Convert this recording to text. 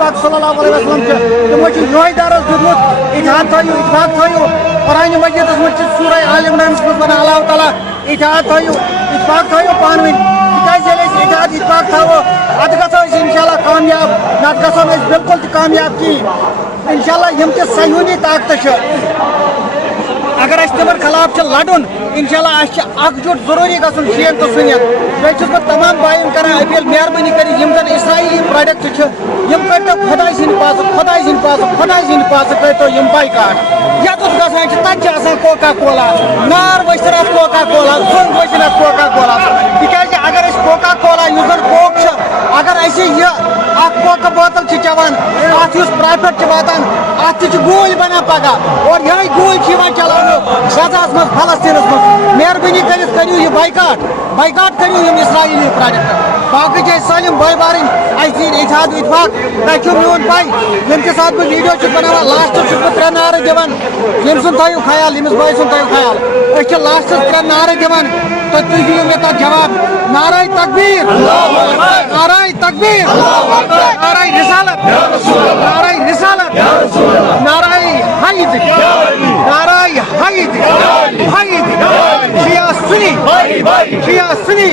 پاک صلی اللہ علیہ وسلم تمو یہ درس دیتمت اتحاد تھو اتفاق تھو قرآن مجید مجھ سورہ آل عمران مز ونان اللہ تعالیٰ اتحاد تھو اتفاق تھو پان ون تاز اتحاد اتفاق تھو اد گھو انشاءاللہ کامیاب نت گھو بالکل کامیاب کی انشاءاللہ یم تہ صہیونی طاقت اگر اس تمن خلاف لڑن انشاءاللہ اخ جٹ ضروری گھن شین تو سنت بیس بہت تمام بائن کران اپیل مہربانی کر اسرائیلی پروڈکٹ کرتو خدائی سند پاس کرتو بائیکاٹ یت گھان تتہ کوکا کولا نار ؤسِتھ اتھ کوکا کولا زنگ ؤسِتھ اتھ کوکا کولا تکیازِ اگر اس کوکا کولا یُس زن کوک اگر اَسہِ یہ اکھ کوکہٕ بوتل چٮ۪وان اتھ یُس پرافٹ واتان اتھ تہِ گوٗلۍ بنان پگہہ اور یہے گوٗلۍ چلاونہٕ غزاہس منٛز فلسطیٖنس منٛز مہربٲنی کٔرِتھ کٔرِو یہِ بایکاٹ کٔرِو یِم اسرائیلی پروڈکٹ باقٕے چھِ أسۍ سٲلِم بٲے بارٕنۍ اَسہِ دِیِن اتحاد اتفاق تۄہہِ چھُو میون پاے ییٚمہِ تہِ ساتہٕ بہٕ ویٖڈیو چھُس بناوان لاسٹس چھُس بہٕ 3 نعرٕ دِوان ییٚمہِ سُنٛد تھٲیِو خیال ییٚمِس بٲے سُنٛد تھٲیِو خیال أسۍ چھِ لاسٹس 3 نعرٕ دِوان تہٕ تُہۍ دِیِو مےٚ تتھ جواب نعرہ تکبیر نعرہ تکبیر نعرہ رسالت نعرہ رسالت نعرہ حید نعرہ حید حید شیعہ سنی